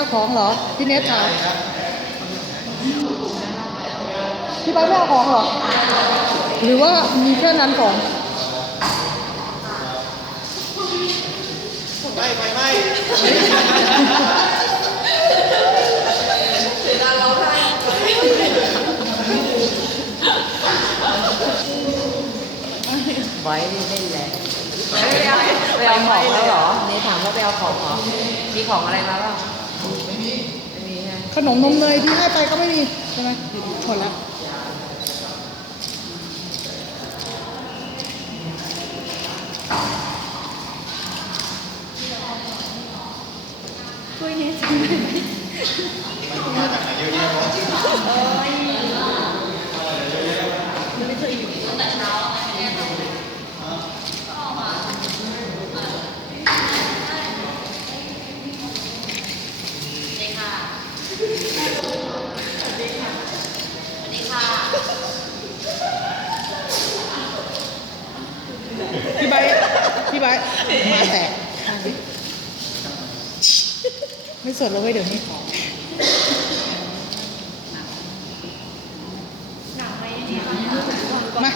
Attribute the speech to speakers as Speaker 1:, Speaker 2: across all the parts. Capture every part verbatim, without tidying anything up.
Speaker 1: ของเหรอพี่เนทถามพี่ใบไม่เอาของเหรอหรือว่ามีแค่นั้นของ
Speaker 2: ไม่ไม่ไม่
Speaker 3: เสียดายเราได้
Speaker 4: ไว้เล่นแหละไปเอาของแล้วเหรอนี่ถามว่าไปเอาของเหรอมีของอะไรมาบ้างไม่มีไม่มีฮะ
Speaker 1: ขนมนมเนยที่ให้ไปก็ไม่มีใช่ไหมหมดแล้ว
Speaker 3: ช่วยเนททำไม
Speaker 2: มันมาจากไหนเยอะแยะวะ
Speaker 3: เออไม่มีไม่เคยอยู่ตั้งแต่เช้าไม่ได้ทำก็ออกมาสวัสดีค่ะสวัสดีค่ะสวัสดีค่ะ
Speaker 1: พี่ใบพี่ใบมาแตกไม่สดแล้วเว้ยเดี๋ยวนี้มา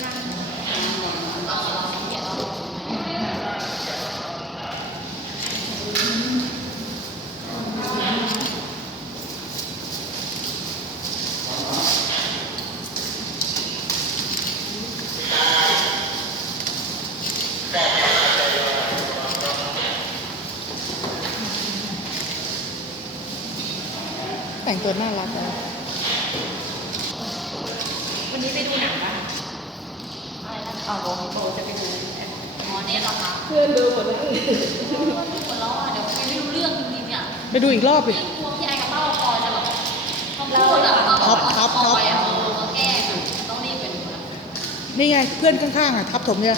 Speaker 1: แต่งตัวน่ารักเลย
Speaker 3: วันนี้ไปดูหนังปะอะไรนะอ๋อโบจะไปดูอ๋อเนี่ยหรอคะเพื่อนดูหมดแล้วดูหมดแล้วอ่ะเดี๋ยวไม่รู้เรื่องจริงๆเนี่ย
Speaker 1: ไปดูอีกรอบดิ
Speaker 3: กลัวพี่ไอ้กับป้าคอจะแบบพูดแบบ
Speaker 1: ท็อปท็อปท็อป
Speaker 3: ไปอ่ะเออมาแก้ต้องรีบไปดูนะ
Speaker 1: นี่ไงเพื่อนข้างๆอ่ะทับถมเนี่ย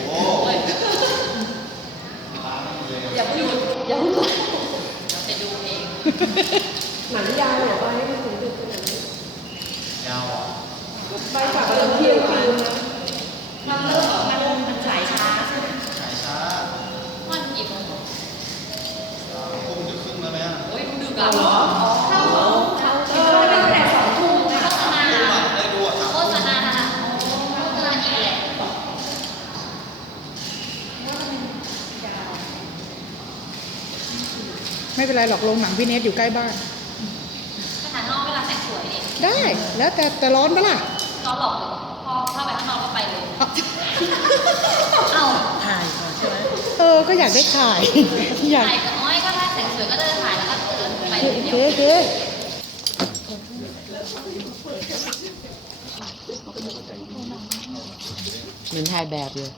Speaker 3: อย่าพูดอย่าพูดจะดูเองหนังยาวเหรอไปไม่ถึงดึกขนาดนี้
Speaker 2: ยาวอ่ะ
Speaker 3: ไปกลับมาเที่ยงคืนนะมันเริ่มมันมันฉายช้าใช่ไหม
Speaker 2: ฉายช้า
Speaker 3: มันกี่โมง
Speaker 2: ทุ่มจะครึ่งแล้วไหมอ่ะ
Speaker 3: โอ้ยดึกอ่ะเหรอเข้าเข้าเข้าตั้งแต่สองทุ่มนะโฆษณา
Speaker 2: ได้ดูอ่ะ
Speaker 3: โฆษณาโฆษณาอีกแหละ
Speaker 1: ไม่เป็นไรหรอกโรงหนังพี่เนทอยู่ใกล้บ้าน
Speaker 3: สถานนอกเวลาแต่งสวยดิ
Speaker 1: ได้แล้วแต่แต่ร้อนปะล่ะ
Speaker 3: ร้อนหรอกพอเข้าไปข้างนอกก็ไปเลยเอ้า
Speaker 4: ถ่ายก่อนใช่ไหม
Speaker 1: เออก็อยากได้ถ่ายอยาก
Speaker 3: ถ่ายกับอ้อยก็ถ้าแต่งสวยก็จะถ่ายแล้วก็เตือนไปเลยเดียว
Speaker 1: เก๋เก๋
Speaker 4: เหมือนถ่ายแบบเลย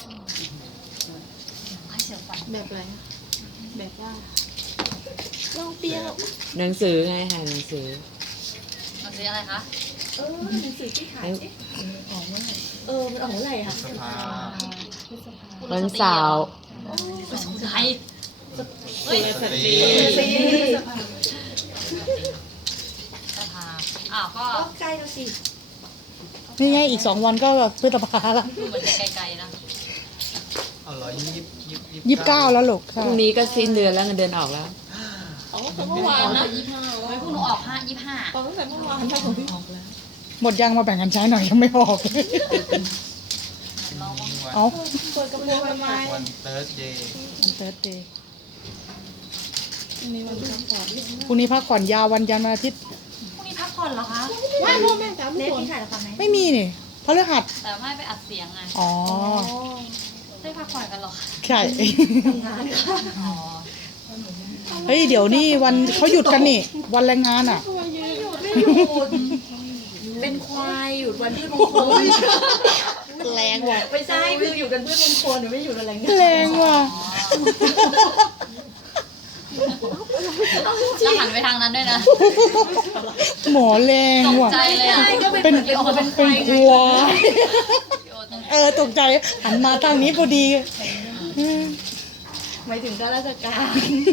Speaker 3: แบบอะไรแบบว่าลองเปรี้ยว
Speaker 4: หนังสือไงถ่ายหนังสือ
Speaker 3: หนังสืออะไรคะเออหนังสือที่ถ่ายออกเมื่อไหร่เออมันออกเมื่อไหร่คะ
Speaker 4: วันเสาร์
Speaker 3: ไทยเฮ้ยสตีสภาอ้าวก็ใกล้แล้วสิ
Speaker 1: นี่ไงอีกสองวันก็พฤษภาละ
Speaker 3: ดูเหมือนจะไกลๆนะ
Speaker 2: อ๋อเหรอยี่สิบยี่สิบ
Speaker 1: ยี่สิบเก้าแล้วลูก
Speaker 4: พรุ่งนี้ก็สิ้นเดือนแล้วเงินเดือนออกแล้ว
Speaker 3: อ๋อเมื่อวานนะยี่สิบห้าไม่พวกหนูออกห้ายี่สิบห้าตอนตั้งแต่เมื่อวานใช่ของพี่ออกแล้ว
Speaker 1: หมดยังมาแบ่งกันใช้หน่อยยังไม่ออกเอา
Speaker 3: เปิดกระโปรงไปไหม
Speaker 2: วันเติร์ดเดย์
Speaker 1: วันเติร์ดเดย์พรุ่งนี้พักผ่อนยาววันยันวันอาทิตย์
Speaker 3: พรุ่งนี้พักผ่อนเหรอคะไม่พ่อแม่แต่เน็ตมีถ่ายละครไหม
Speaker 1: ไม่มีนี่พฤหัส
Speaker 3: แต่ไม่ไปอัดเสียงไง
Speaker 1: อ๋อ
Speaker 3: ได้พักผ่อนกันหรอ
Speaker 1: ใช่
Speaker 3: ทำงานค่ะอ๋อ
Speaker 1: เฮ้ยเดี๋ยวนี่วันเขาหยุดกันนี่วันแรงงานอ่ะ
Speaker 3: ไม่หยุดไม่หยุดเป็นควายหยุดวันพืชมงคล
Speaker 1: แรงว่ะ
Speaker 3: ไม่ใช่คืออยู่กันพืชมงคลหรือไม่อยู่กันแรงงาน
Speaker 1: แรงว่ะ
Speaker 3: แล้วหันไปทางนั้นด้วยนะ
Speaker 1: หมอแรงว่ะ
Speaker 3: ตกใจเลยอ่ะ
Speaker 1: เป็นเป็นเป็นกลัวเออตกใจหันมาทางนี้พอดี
Speaker 3: หมายถึงข้าราชการ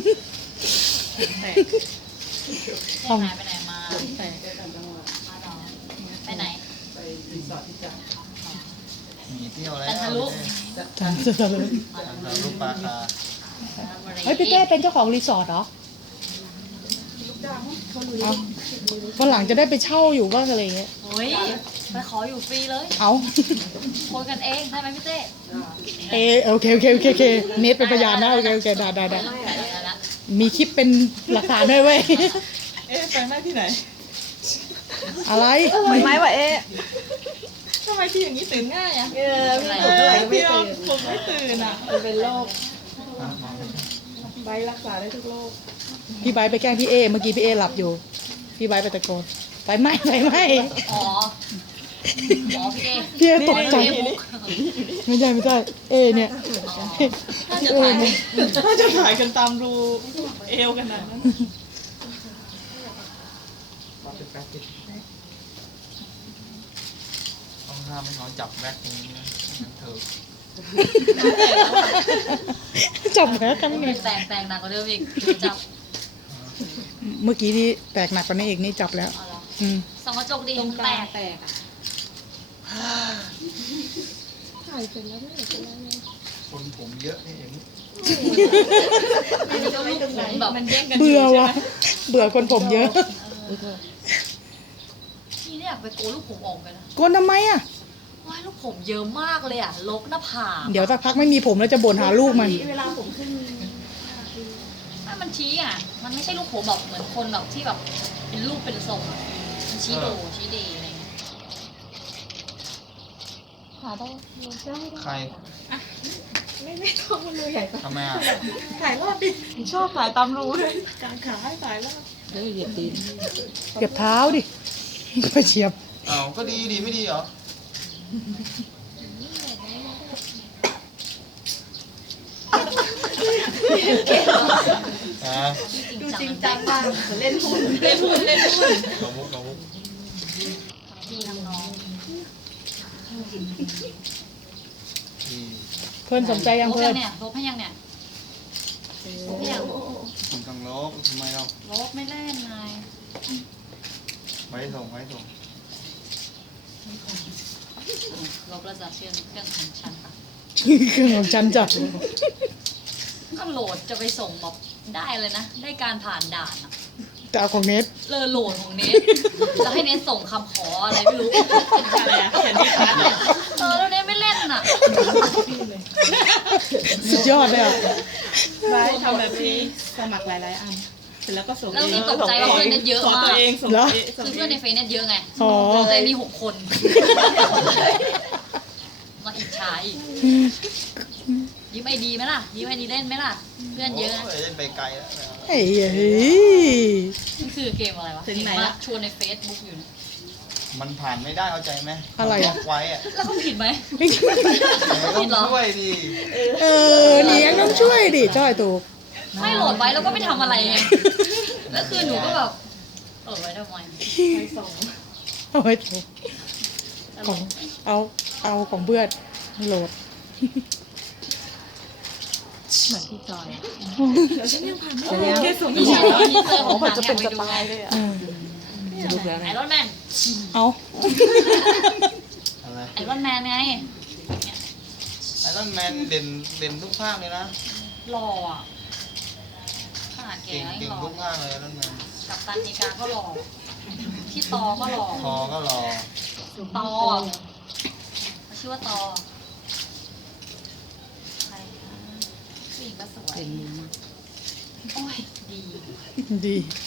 Speaker 3: หายไปไหนมาไปไหน
Speaker 2: ไปรีสอร์ทที่จันทร์มีเที่ยวแล้ว
Speaker 3: จันทรุ
Speaker 1: จันทรุ
Speaker 2: จันทรุปาคา
Speaker 1: เฮ้ยพี่เต้เป็นเจ้าของรีสอร์ทเหรอเอาวันหลังจะได้ไปเช่าอยู่บ้างอะไรอย่างเงี้ย
Speaker 3: โอ้ยไปขออยู่ฟรีเลย
Speaker 1: เอา
Speaker 3: คนกันเองใช่ไหมพี่เต้
Speaker 1: เออโอเคโอเคโอเคโอเคเน็ตเป็นพยานนะโอเคโอเคได้ได้ได้
Speaker 3: ได้ละ
Speaker 1: มีคลิปเป็นหลักฐานด้วยเว้ย
Speaker 2: เอ๊ะไปไหม้ที่ไหน
Speaker 1: อะไร
Speaker 4: ไม่ไหมวะเอ๊ะ
Speaker 2: ทำไมที่อย่างนี้ตื่นง่ายอ่ะ
Speaker 4: เออไม่
Speaker 2: เอ
Speaker 4: ตื่นเท่าไหร่
Speaker 2: อ
Speaker 4: ไม่
Speaker 2: พี่เรา
Speaker 4: ตื่น
Speaker 2: ผมไม่ตื่นอ่ะ
Speaker 4: มันเป็นโรคใบรักษาได้ทุกโรค
Speaker 1: พี่ไบร์ทไปแกล้งพี่เอเมื่อกี้พี่เอหลับอยู่ พี่ไบร์ทไปตะโกนไฟไหม้ไฟไหม้
Speaker 3: อ๋ออ๋อพี่เต้
Speaker 1: พี่เอตกใจ
Speaker 3: เฟซบุ๊ก
Speaker 1: ไม่ใช่ไม่ใช่เอเนี่ย
Speaker 3: น่าจะถ่าย
Speaker 2: ถ้าจะถ่ายกันตามรูเอวกันนะต้องห้ามให้เขาจับแบ็คตรงนี้นะเธอ
Speaker 1: จับแผลกันไง
Speaker 3: แตกแตกหนักกว่าเดิมอีกจับ
Speaker 1: เมื่อกี้นี่แตกหนักกว่านี้อีกนี่จับแล้ว
Speaker 3: เอาเหรอ
Speaker 1: อืม
Speaker 3: สองกระจกดีแตก
Speaker 4: แตกอ่ะถ่ายเสร็จแล้วไม่เห็นเป็นไรเลย
Speaker 2: คนผมเยอะนี่เอง
Speaker 3: อันนี้ก็ลูกผมแบบมันแย่งกัน
Speaker 1: เบื่อว่ะเบื่อคนผมเยอะ
Speaker 3: พี่เนี่ยอยากไปโกนลูกผมออกกันนะ
Speaker 1: โกนทำไมอ่ะ
Speaker 3: ว้ายลูกผมเยอะมากเลยอ่ะลกหน้าผาก
Speaker 1: เดี๋ยวสักพักไม่มีผมแล้วจะบ่นหาลูกมัน
Speaker 4: เวลาผมขึ้น
Speaker 3: ถ้ามันชี้อ่ะ มันไม่ใช่ลูกผมแบบเหมือนคนแบบที่แบบเป็นรูปเป็นทรงอะมันชี้โดชี้เดอะไรเงี้ย
Speaker 2: ใคร
Speaker 4: ไม่ไม่ต้องมันรูใหญ่ปะ
Speaker 2: ทำไมอ่ะ
Speaker 4: ถ่ายรอบดิชอบถ่ายตามรูเลยการขาให้ถ่ายรอบเดี๋ยวเหยียบตีน
Speaker 1: เก็บเท้าดิไปเฉียบ
Speaker 2: อ้าวก็ดีดีไม่ดีเหรออ่า
Speaker 3: ดูจริงจัง
Speaker 4: บ้างเล่นหุ้น
Speaker 3: เล่นหุ้นเล่นหุ้น
Speaker 2: น้องมุกน้องมุก
Speaker 3: พี่น้อง
Speaker 2: ดี
Speaker 1: เพื่อนสนใจ
Speaker 3: ๆ
Speaker 1: ยัง
Speaker 3: ลบ
Speaker 1: เพื่อ
Speaker 3: ยั
Speaker 1: น
Speaker 3: งเนี่ยลบให้ยังเนี่ยลบให้ยัง
Speaker 2: คุณกังลบทำไมเรา
Speaker 3: ลบไม่เล่นนาย
Speaker 2: ไว้ส่งไว้ส่ง
Speaker 3: ลบแล้วจะเชื่อเครื่องของฉันค่ะ
Speaker 1: เครื่องของฉันจ้ะ
Speaker 3: ก็โหลดจะไปส่งแบบได้เลยนะ ได้การผ่านด่านอะ
Speaker 1: แต่เอาของเน็ต
Speaker 3: เลอโหลดของเนทจะให้เนทส่งคำขออะไรไม่รู้
Speaker 2: อะไรอ่ะแคนดี้คัทเหรอ
Speaker 3: เออแล้วเนทไม่เล่นอ่ะ
Speaker 1: สุดยอดเลยอ่ะ
Speaker 2: ไว้ทำแบบนี้สมัครหลายๆอันเสร็จแล้วก็ส่ง
Speaker 3: แล้วนี่ตกใจว่าเพื่อนเนทเยอะ
Speaker 2: ขอ
Speaker 3: มา
Speaker 2: ตัว
Speaker 3: ก
Speaker 2: เองส่ง
Speaker 1: เหรอ
Speaker 2: เองส่ง
Speaker 3: คือ
Speaker 2: เอ
Speaker 3: เพื่อน
Speaker 2: ง
Speaker 3: ในเฟซเนทเยอะไง
Speaker 1: อ๋อ
Speaker 3: เลยมีหกคน มาอิจฉาอีกยิ้มไอดีไหมล่ะยิ้มไอดีเล่นไหมล่ะ เพื่อนเยอะนะ
Speaker 2: โเล่นไปไกลแล้ว
Speaker 1: เฮ้ยเฮ้ย
Speaker 3: นี่คือเกมอะไรวะ
Speaker 2: ถึงไหน
Speaker 3: เห็
Speaker 2: ละ
Speaker 3: มาชวนในเฟซบุ๊กอยู่นะ
Speaker 2: มันผ่านไม่ได้เข้าใจไหม
Speaker 1: อะไรอ่ะ
Speaker 2: บล็กไว้อ่ะ
Speaker 3: แล้วเขาผิดไหม
Speaker 2: ต้องช่วยดิ
Speaker 1: เออนี่ยังต้องช่วยดิจ้อยถูก
Speaker 3: ไม่โหลดไว้แล้วก็ไม่ทำอะไรไงแล้วคือหนูก็แบบโหลดไว้ทำไม
Speaker 1: เอาไว้ถูกของเอาเอาของเพื่อนโหลด
Speaker 4: เหมือนพี่จอย
Speaker 3: แค่ส่งทีเซอร์ของหนังอยากไปดูไง
Speaker 1: อืม
Speaker 4: จะดูแล้วไง
Speaker 3: ไอรอนแมน
Speaker 1: เอา
Speaker 2: อะไร
Speaker 3: ไอรอนแมนไง
Speaker 2: ไอรอนแมนเด่นเด่นทุกภาคเลยนะ
Speaker 3: หล่ออ่ะขนาดแก
Speaker 2: เก่ง
Speaker 3: ยัง
Speaker 2: เก่ง
Speaker 3: หล่อ
Speaker 2: ทุกภาคเลยไอรอนแมน
Speaker 3: กัปตันอเมริกาก็หล่อพี่ตอก็หล่อ
Speaker 2: คอก็รอ
Speaker 3: ตอเขาชื่อว่าตอใครนะผู้หญิงก็สวย
Speaker 4: เป็นมุม
Speaker 3: โอ้ยดี
Speaker 1: ดี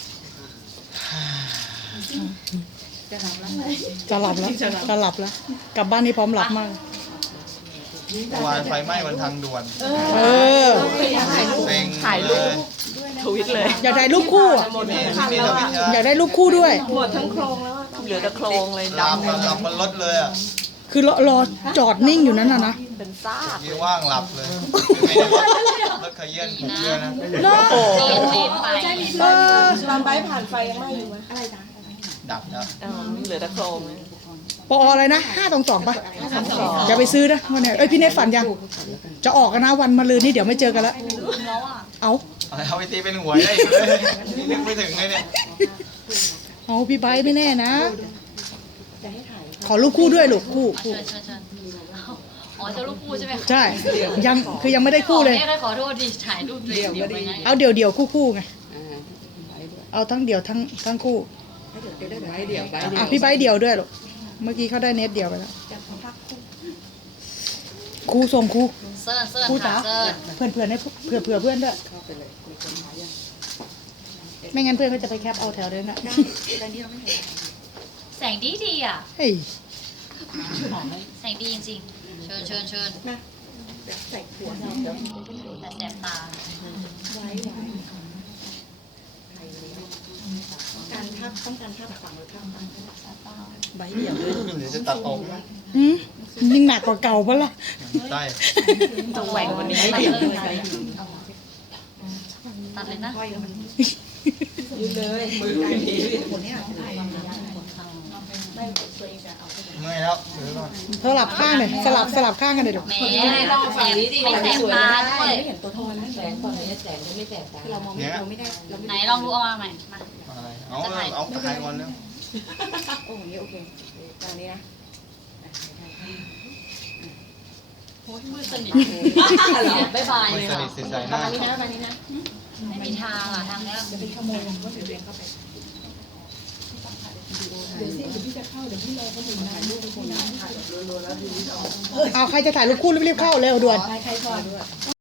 Speaker 4: จะทำแล้ว
Speaker 1: จะหลับแล้วจะหลับแล้ว กลับบ้านนี่พร้อมหลับมาก
Speaker 2: เมื่อวานไฟไหม้บนทางด่วน
Speaker 1: เออ
Speaker 4: ถ่ายรูป
Speaker 2: เซ็ง
Speaker 4: ถ่ายรูป
Speaker 2: เลย
Speaker 4: ทวิตเลย
Speaker 1: อยากได้รูปคู่อ่ะ
Speaker 2: มีมีแต่วิท
Speaker 1: อยาก
Speaker 2: ยา
Speaker 1: ได้รูปคู่ด้วย
Speaker 4: หมดทั้งโครงแล้วอะเหลือแต่โครงเลย
Speaker 2: ลาม
Speaker 4: ดำ
Speaker 2: กันหลับบนรถเลยอ่ะ
Speaker 1: คือรอรอจอดนิ่งอยู่นั้นน่ะนะ
Speaker 4: เป็นซาก
Speaker 2: ยี่ว่างหลับเลยไม่ได้รถขยื่นผมเชื่อนะ
Speaker 1: เนาะ
Speaker 3: เปลี่ยนเปลี่ยนไป
Speaker 1: เออ
Speaker 4: ตอนใบผ่านไฟยังไม่อยู่ไหมอะไรนะ
Speaker 2: ดับแล้ว
Speaker 4: เหลือแต่โครงเลย
Speaker 1: ปออะไรนะห้าตองสองปะอย่าไปซื้อนะวันนี้เอ้ยพี่เนทฝันยัง จะออกกันนะวันมะรืนนี่เดี๋ยวไม่เจอกันแล้ว
Speaker 3: ลืมแล้วอ่ะ
Speaker 1: เอา
Speaker 2: เอาไปตีเป็นหวยได้อีกเลยนี่นึกไม่ถึงเลยเนี่ย
Speaker 1: เอาพี่ไบร์ทไม่แน่นะ ขอรูปคู่ด้วยลูกคู่
Speaker 3: เชิ
Speaker 1: คู่
Speaker 3: ญเชิญเชิญอ๋อจะรูปคู่ใช่ไหมคะ
Speaker 1: ใช่ ยังคือยังไม่ได้คู่เลย
Speaker 3: ขอได้ขอโทษดิถ่ายรูปเดียวเดียวไปไง
Speaker 1: เอาเดี๋ยวเดี๋ยวคู่คู่ไงเอาทั้งเดี่ยวทั้งทั้งคู่
Speaker 2: ไว้เดี๋ยวไว้
Speaker 1: อ่ะพี่ใบเดี่ยวด้วยลูกเมื่อกี้เขาได้เน็ตเดี่ยวไปแล้วครูส่งครู
Speaker 3: เซิร์นเซิร์น
Speaker 1: ครูจ๋า
Speaker 3: ค่ะเซิร์น
Speaker 1: เพื่อนเพื่อนให้เผื่อเผื่อเพื่อนด้วยไม่งั้นเพื่อนก็จะไปแคปเอาแถวเดินอ่ะ
Speaker 3: แสงดีดีอ่ะ
Speaker 1: เฮ้ย
Speaker 3: แสงดีจริงๆเชิญเชิญเชิญนะแต่แสบตา
Speaker 2: การทับต้องการทับฝั่งหรือทับฝั่ง
Speaker 1: ใบเดี่ยวด้วย
Speaker 5: เดี๋ยวจะตัดออกนะ
Speaker 1: อืมยิ่งหนักกว่าเก่าปะล่ะ
Speaker 5: ใช่
Speaker 3: ต้องแหว่งวันนี้ตัดเลยตัดเลยนะ
Speaker 5: เมื่อยแล้วเดี๋ยวก่อน
Speaker 1: สลับข้างเลยสลับสลับข้างกันเลยเดี๋ยว
Speaker 3: แหมแสบไม่แสบตาด้วย
Speaker 4: แสงก่อนเลยแสงจะไม่แสบตา
Speaker 5: เนี้ย
Speaker 3: ไหนลองดูเอามาใหม่มา
Speaker 5: อะไรเอาเอาถ่ายก่อนเร็ว
Speaker 3: มืดสนิทบ๊ายบาย
Speaker 5: ไม่
Speaker 3: เลย
Speaker 5: ส
Speaker 3: ค่ะ
Speaker 5: นิทสิใจหน้า
Speaker 3: ไม่มีทางอ่ะทางเนี้ย
Speaker 1: เอาใครจะถ่ายรูปคู่รีบๆเข้าเร็วด่วน